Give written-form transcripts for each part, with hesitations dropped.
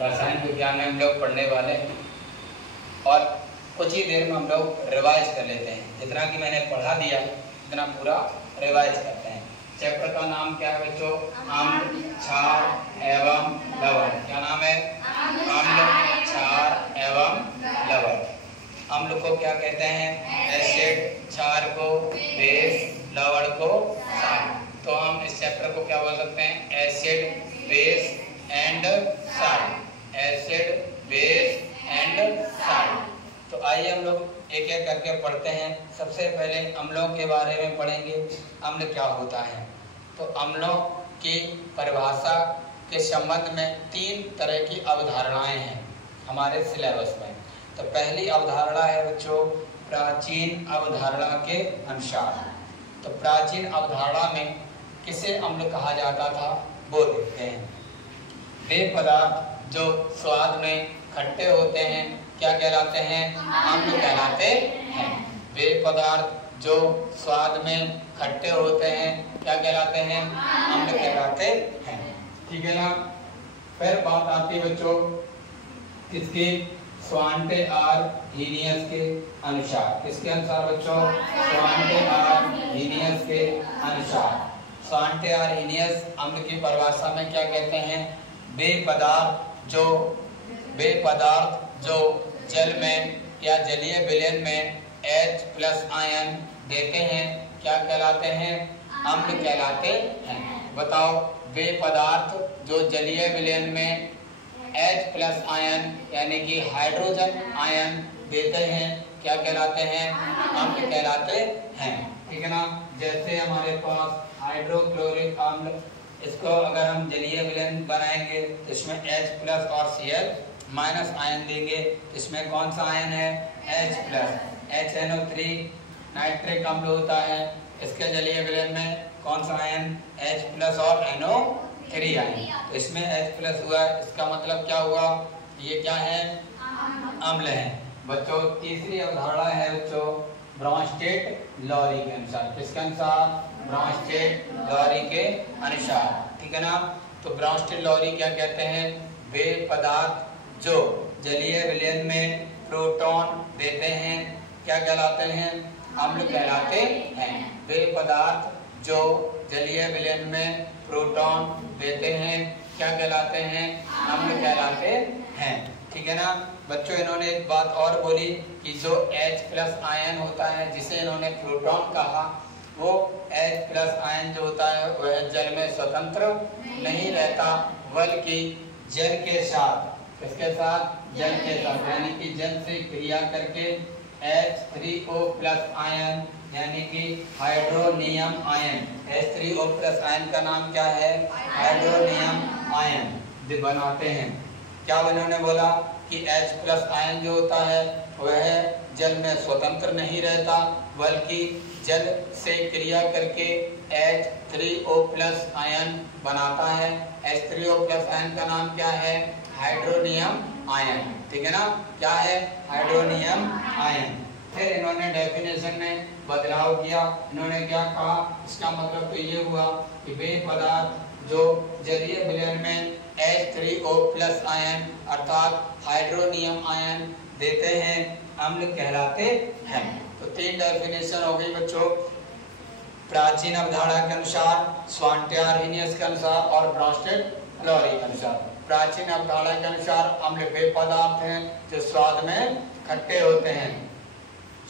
रसायन विज्ञान में हम लोग पढ़ने वाले हैं और कुछ ही देर में हम लोग रिवाइज कर लेते हैं। जितना कि मैंने पढ़ा दिया इतना पूरा रिवाइज करते हैं। चैप्टर का नाम क्या है बच्चों? अम्ल, क्षार एवं लवण। क्या नाम है? अम्ल, क्षार एवं लवण। अम्ल को क्या कहते हैं? एसिड, क्षार को बेस, लवण को साल्ट। तो हम इस चैप्टर को क्या बोल सकते हैं? Acid, base and salt. Acid, base and salt. तो आइए हम लोग एक एक करके पढ़ते हैं। सबसे पहले अम्लों के बारे में पढ़ेंगे। अम्ल क्या होता है? तो अम्लों की परिभाषा के संबंध में 3 तरह की अवधारणाएं हैं हमारे सिलेबस में। तो पहली अवधारणा है बच्चों प्राचीन अवधारणा के अनुसार। तो प्राचीन अवधारणा में किसे अम्ल कहा जाता था वो देखते हैं। वे पदार्थ जो स्वाद में खट्टे होते हैं क्या कहलाते हैं? अम्ल कहलाते हैं। वे पदार्थ जो स्वाद में खट्टे होते हैं क्या कहलाते हैं? अम्ल कहलाते हैं। ठीक है ना। फिर बात आती है बच्चों किसकी? स्वांटे आर्हेनियस के अनुसार। किसके अनुसार बच्चों? स्वांटे आर्हेनियस के अनुसार। स्वांटे आर्हेनियस अम्ल की परिभाषा में क्या कहते हैं? वे पदार्थ जो जल में या जलीय विलयन में H+ आयन देते हैं क्या कहलाते हैं? अम्ल कहलाते हैं। बताओ, वे पदार्थ जो जलीय विलयन में H+ आयन यानी कि हाइड्रोजन आयन देते हैं क्या कहलाते हैं? अम्ल कहलाते हैं। ठीक है ना। जैसे हमारे पास हाइड्रोक्लोरिक अम्ल, इसको अगर हम जलीय विलयन बनाएंगे तो इसमें H+ और Cl- आयन देंगे। इसमें कौन सा आयन है? H+। HNO3 नाइट्रिक अम्ल होता है, इसके जलीय विलयन में कौन सा आयन? H+ और NO3 आयन। तो इसमें H+ हुआ, इसका मतलब क्या हुआ? ये क्या है? अम्ल है। बच्चों तीसरी अवधारणा है बच्चों ब्रॉन्स्टेड-लॉरी के अनुसार। किसके अनुसार? ब्रॉन्स्टेड-लॉरी के अनुसार। ठीक है ना। तो ब्रॉन्स्टेड-लॉरी क्या कहते हैं? वे पदार्थ जो जलीय विलयन में प्रोटॉन देते हैं क्या कहलाते हैं? अम्ल कहलाते हैं। वे पदार्थ जो जलीय विलयन में प्रोटॉन देते हैं क्या कहलाते हैं? अम्ल कहलाते हैं। ठीक है ना। बच्चों इन्होंने एक बात और बोली कि जो H+ आयन होता है जिसे इन्होंने प्रोटॉन कहा, वो H+ आयन जो होता है वह जल में स्वतंत्र नहीं रहता बल्कि जल के साथ, किसके साथ? जल के साथ, यानी कि जल से क्रिया करके H3O+ आयन यानी कि हाइड्रोनियम आयन। H3O+ आयन का नाम क्या है? हाइड्रोनियम आयन बनाते हैं। क्या उन्होंने बोला कि H+ आयन जो होता है वह जल में स्वतंत्र नहीं रहता बल्कि जल से क्रिया करके H3O+ आयन बनाता है। H3O+ आयन का नाम क्या है? Hydronium ion. ठीक है ना। क्या है? Hydronium ion. फिर इन्होंने डेफिनेशन में बदलाव किया। इन्होंने क्या कहा? इसका मतलब तो ये हुआ कि वे पदार्थ जो जलीय विलयन में H3O+ आयन अर्थात हाइड्रोनियम आयन देते हैं अम्ल कहलाते हैं। तो 3 डेफिनेशन हो गई बच्चों प्राचीन अवधारणा के अनुसार, स्वांटे आर्हेनियस के अनुसार और ब्रॉन्स्टेड-लॉरी के अनुसार। प्राचीन अवधारणा के अनुसार अम्ल वे पदार्थ हैं जो स्वाद में खट्टे होते हैं।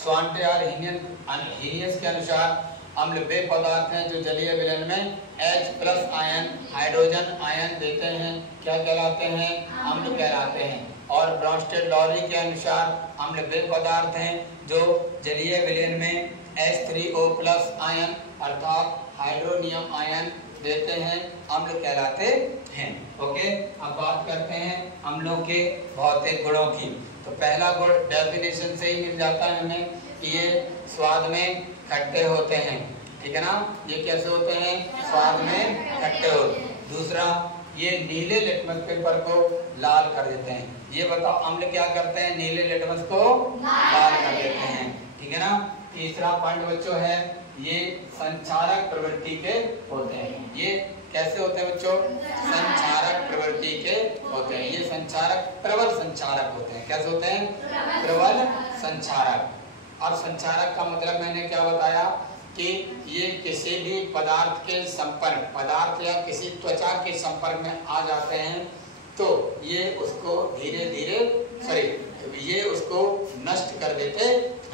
स्वांटे आर्हेनियस के अनुसार अम्ल वे पदार्थ हैं जो जलीय विलयन में H+ आयन हाइड्रोजन आयन देते हैं क्या कहलाते हैं? अम्ल कहलाते हैं। और ब्रॉन्स्टेड-लॉरी के अनुसार अम्ल वे पदार्थ हैं जो जलीय विलयन में H3O+ आयन अर्थात हाइड्रोनियम आयन देते हैं अम्ल कहलाते हैं। ओके, अब बात करते हैं अम्लों के भौतिक गुणों की। तो पहला गुण डेफिनेशन से ही मिल जाता है हमें कि ये स्वाद में खट्टे होते हैं। ठीक है ना। ये कैसे होते हैं? स्वाद में खट्टे होते हैं। दूसरा, ये नीले लिटमस पेपर को लाल कर देते हैं। ये बताओ अम्ल क्या करते हैं? नीले लिटमस को लाल कर देते हैं। ठीक है ना। तीसरा पॉइंट बच्चों है ये संचारक प्रवृत्ति के होते हैं। ये कैसे होते हैं बच्चों? संचारक प्रवृत्ति के होते हैं। ये संचारक प्रबल संचारक होते हैं। कैसे होते हैं? प्रबल संचारक। अब संचारक का मतलब मैंने क्या बताया कि ये किसी भी पदार्थ के संपर्क, पदार्थ या किसी त्वचा के संपर्क में आ जाते हैं तो ये उसको धीरे धीरे ये उसको नष्ट कर देते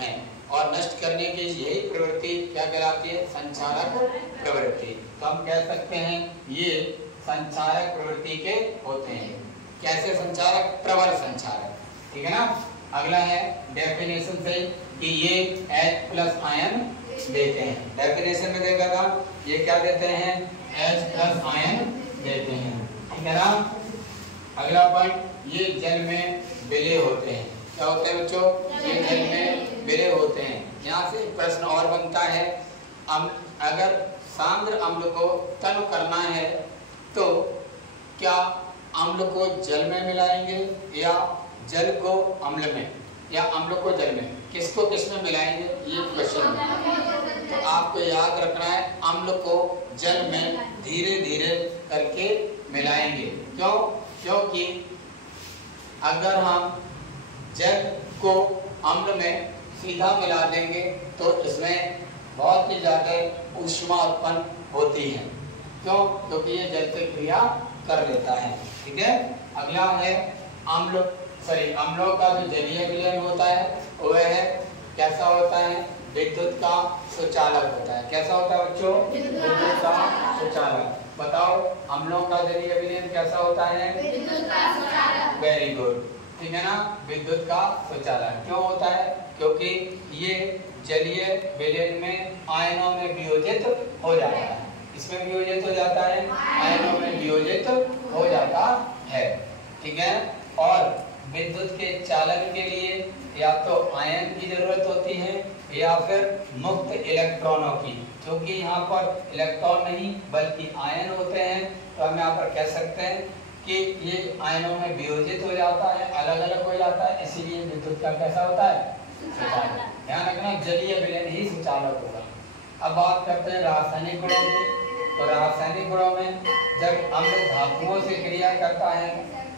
हैं, और नष्ट करने की यही प्रवृत्ति क्या कहलाती है? संचारक प्रवृत्ति। तो हम कह सकते हैं ये संचारक प्रवृत्ति के होते हैं। कैसे संचारक? प्रबल संचारक। ठीक है ना। अगला है डेफिनेशन से कि ये H+ आयन देते हैं। डेफिनेशन में देखा था ये क्या देते हैं? H+ आयन देते हैं। ठीक है ना। अगला पॉइंट, ये जल में विलय होते हैं। क्या होते हैं बच्चों? ये जल में विलय होते हैं। यहाँ से प्रश्न और बनता है, अगर सांद्र अम्ल को तनु करना है तो क्या अम्ल को जल में मिलाएंगे या जल को अम्ल में, या अम्ल को जल में? किसको किस में मिलाएंगे, ये क्वेश्चन है। तो आपको याद रखना है अम्ल को जल में धीरे धीरे करके मिलाएंगे। क्यों? क्योंकि अगर हम जल को अम्ल में सीधा मिला देंगे तो इसमें बहुत ही ज़्यादा ऊष्मा उत्पन्न होती है। क्यों? क्योंकि ये जल से क्रिया कर लेता है। ठीक है। अगला है अम्लों का जो जलीय विलयन होता है वह है कैसा होता है? विद्युत का सुचालक होता है। कैसा होता है बच्चों? विद्युत का सुचालक। बताओ अम्लों का जलीय विलयन कैसा होता है? विद्युत का सुचालक। Very good. ठीक है ना। विद्युत का सुचालक क्यों होता है? क्योंकि ये जलीय विलयन में आयनों में वियोजित हो जाता है। इसमें वियोजित हो जाता है, आयनों में वियोजित हो जाता है। ठीक है। और विद्युत के चालन के लिए या तो आयन की जरूरत होती है या फिर मुक्त इलेक्ट्रॉनों की। क्योंकि यहाँ पर इलेक्ट्रॉन नहीं बल्कि आयन होते हैं, तो हम यहाँ पर कह सकते हैं कि ये आयनों में वियोजित हो जाता है, अलग अलग हो जाता है, इसीलिए विद्युत का कैसा होता है? सुचालक। ध्यान रखना जलीय विलयन ही सुचालक होगा। अब बात करते हैं रासायनिक गुणों की। तो रासायनिक गुणों में जब अम्ल धातुओं से क्रिया करता है,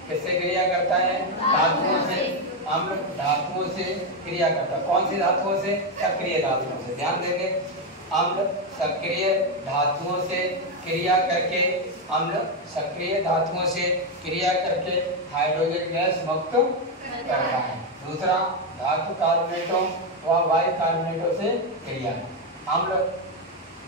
किससे क्रिया करता है? धातुओं से। अम्ल धातुओं से क्रिया करता है। कौन सी धातुओं से? सक्रिय धातुओं से। ध्यान देंगे, अम्ल सक्रिय धातुओं से क्रिया करके, अम्ल सक्रिय धातुओं से क्रिया करके हाइड्रोजन गैस मुक्त करता है। दूसरा, धातु कार्बोनेटों व वायु कार्बोनेटों से क्रिया। अम्ल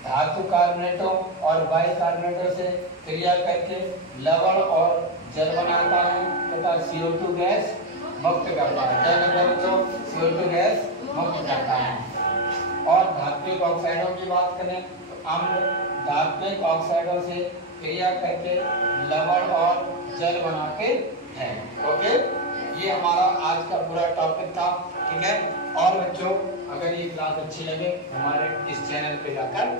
धातु कार्बोनेटों और वायु कार्बोनेटों से क्रिया करके लवण और जल बनाता है तथा CO2 गैस मुक्त करता है। क्या करता है बच्चों? CO2 गैस मुक्त करता है। और धात्विक ऑक्साइडों की बात करें तो अम्ल धात्विक ऑक्साइडों से क्रिया करके लवण और जल बनाते हैं। ओके, ये हमारा आज का पूरा टॉपिक था। ठीक है। और बच्चों अगर ये क्लास अच्छी लगे हमारे इस चैनल पे जाकर